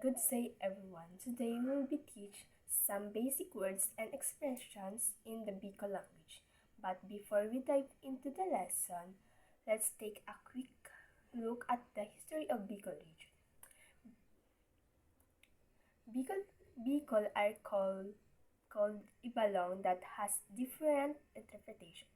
Good day everyone. Today we will be teach some basic words and expressions in the Bicol language. But before we dive into the lesson, let's take a quick look at the history of Bicol region. Bicol, Bicol are called Ibalong that has different interpretation.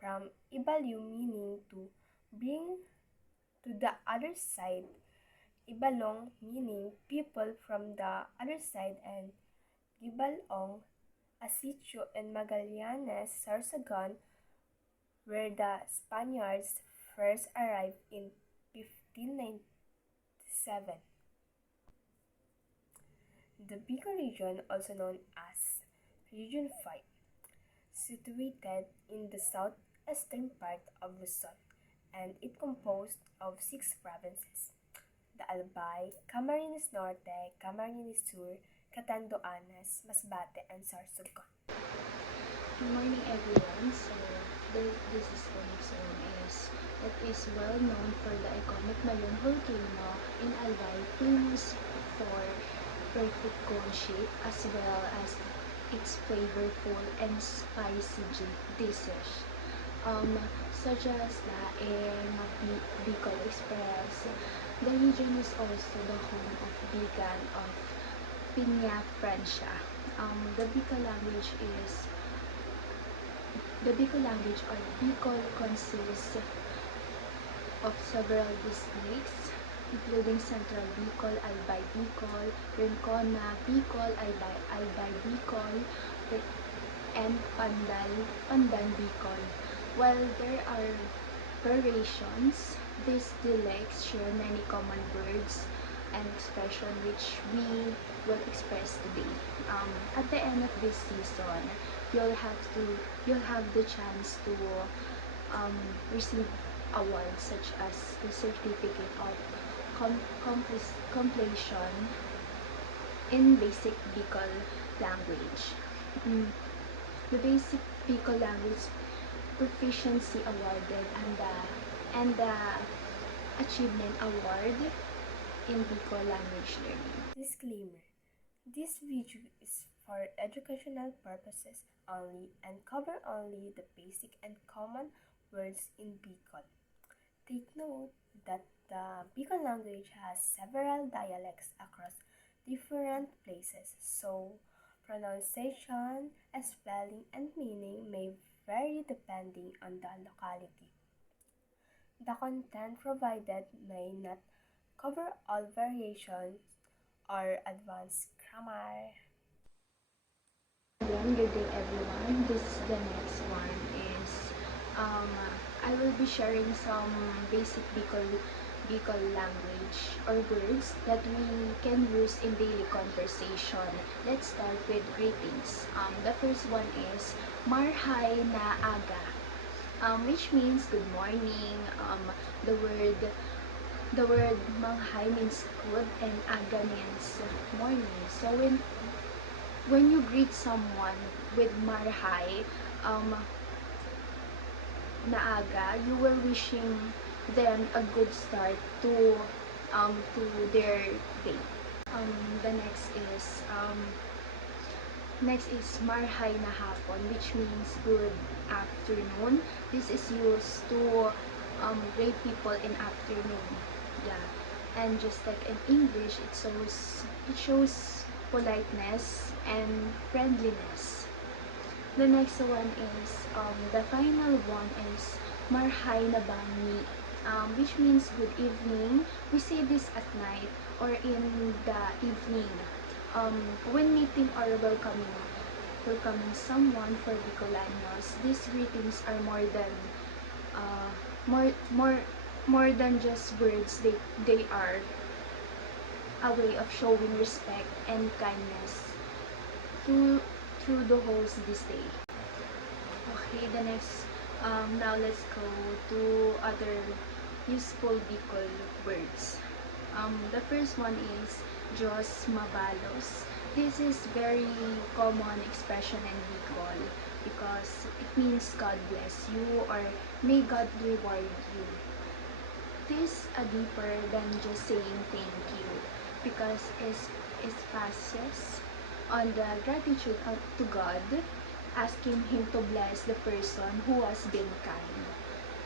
From Ibalyo meaning to bring to the other side, Ibalong meaning people from the other side, and Gibalong, a sitio in Magallanes, Sorsogon, where the Spaniards first arrived in 1597. The Bicol region, also known as Region 5, situated in the southeastern part of Luzon, and it composed of 6 provinces: the Albay, Camarines Norte, Camarines Sur, Catanduanes, Masbate, and Sorsogon. Good morning everyone. So this is Conexon it is well known for the iconic Mayon volcano in Albay, famous for perfect cone shape as well as its flavorful and spicy dishes. Such as laing, Bicol Express. The region is also the home of vegan of Piña Francia. The Bicol language or Bicol consists of several districts, including Central Bicol, Albay Bicol, Rincona Bicol, Albay Bicol, and Pandan Bicol. While there are variations, these dialects share many common words and expression which we will express today. At the end of this season, you'll have the chance to receive awards such as the certificate of completion in basic Bicol language. The basic Bicol language proficiency awarded and the achievement award in Bicol language learning. Disclaimer: this video is for educational purposes only and cover only the basic and common words in Bicol. Take note that the Bicol language has several dialects across different places, so pronunciation, spelling, and meaning may vary depending on the locality. The content provided may not cover all variations or advanced grammar. Again, good day everyone. This is the next one is I will be sharing some basic Bicol language or words that we can use in daily conversation. Let's start with greetings. The first one is Marhay na aga, which means good morning. The word manghay means good and aga means morning. So when you greet someone with marhay na aga, you will wishing them a good start to their day. The next is marhay na hapon, which means good afternoon. This is used to greet people in afternoon. Yeah. And just like in English, it shows politeness and friendliness. The next one is the final one is marhay na bani, which means good evening. We say this at night or in the evening. When meeting or welcoming someone for Bicolanos, these greetings are more than just words. They are a way of showing respect and kindness to the host this day. Okay, the next now let's go to other useful Bicol words. The first one is Diyos mabalos. This is very common expression in Bicol because it means God bless you or may God reward you. This is deeper than just saying thank you. because it passes on the gratitude to God, asking Him to bless the person who has been kind.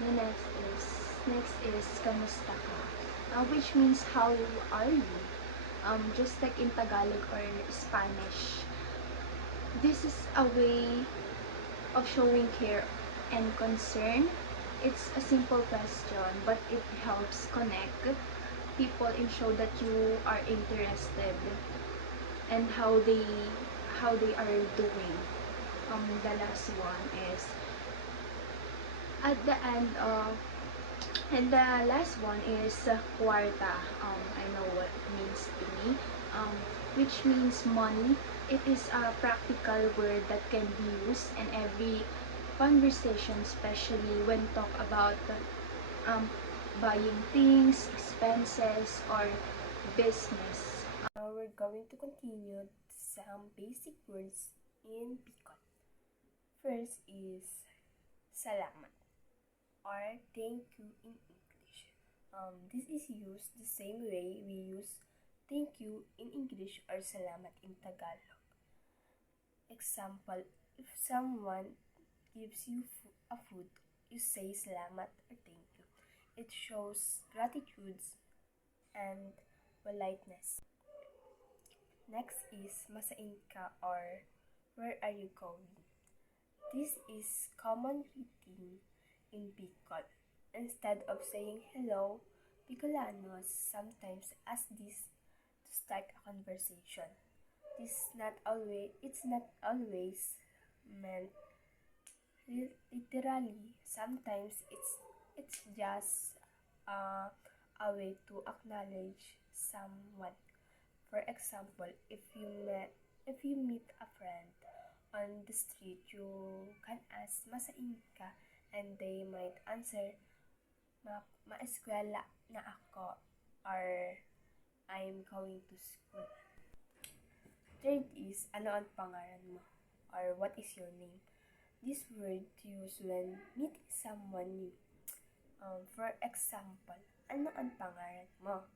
The next is kamusta ka, which means how are you? Just like in Tagalog or Spanish, this is a way of showing care and concern. It's a simple question, but it helps connect people and show that you are interested and how they are doing. The last one is at the end of and the last one is kwarta. I know what it means to me, which means money. It is a practical word that can be used in every conversation, especially when talk about buying things, expenses, or business. Now we're going to continue some basic words in Bicol. First is salamat or thank you in English. This is used the same way we use thank you in English or salamat in Tagalog. Example, if someone gives you a food, you say salamat or thank you. It shows gratitude and politeness. Next is masain ka or where are you going? This is common greeting in Bicol. Instead of saying hello, Bicolanos sometimes ask this to start a conversation. It's not always meant literally. Sometimes it's just a way to acknowledge someone. For example, if you meet a friend on the street, you can ask masain ka and they might answer maeskwela na ako or I'm going to school. Third is ano ang pangalan mo or what is your name. This word used when meeting someone new. For example, ano ang pangalan mo?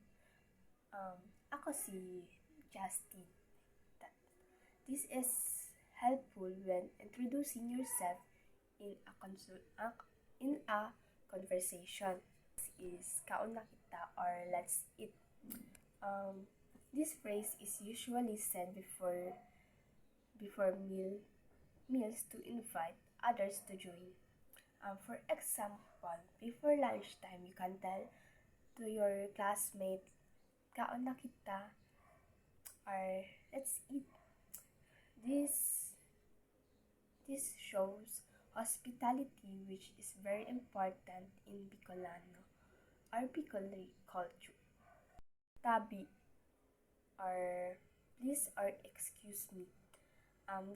Ako si Justin. This is helpful when introducing yourself in a conversation. This is kaon na kita or let's eat. This phrase is usually said before meals to invite others to join. For example, before lunchtime, you can tell to your classmate, kaon na kita, or let's eat. This shows hospitality, which is very important in Bicolano or Bicolano culture. Tabi or please or excuse me.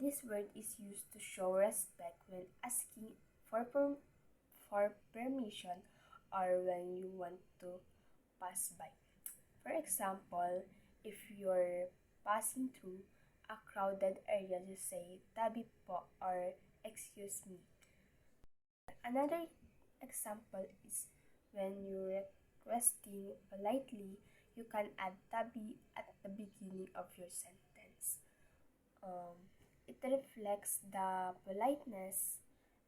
This word is used to show respect when asking for permission or when you want to pass by. For example, if you're passing through a crowded area, you say tabi po or excuse me. Another example is when you're requesting politely, you can add tabi at the beginning of your sentence. It reflects the politeness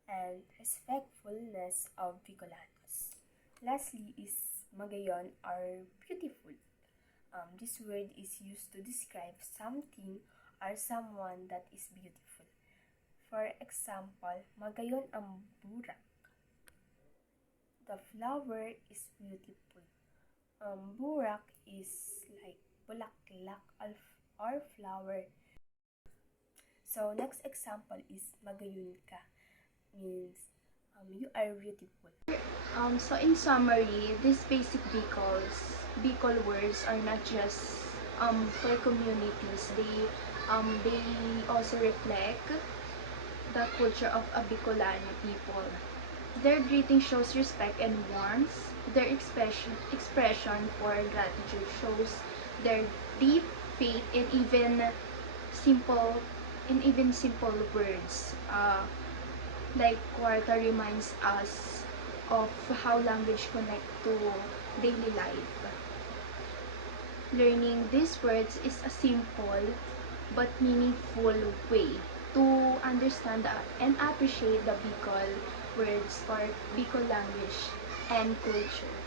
and respectfulness of Bicolanos. Lastly is magayon or beautiful. This word is used to describe something or someone that is beautiful. For example, magayon ang burak. The flower is beautiful. Burak is like bulaklak or flower. So next example is magayon ka means you are beautiful. So in summary, these basic Bicol words are not just for communities. They also reflect the culture of a Bicolano people. Their greeting shows respect and warmth. Their expression for gratitude shows their deep faith in even simple words. Like Kwarta reminds us of how language connect to daily life. Learning these words is a simple but meaningful way to understand and appreciate the Bicol words for Bicol language and culture.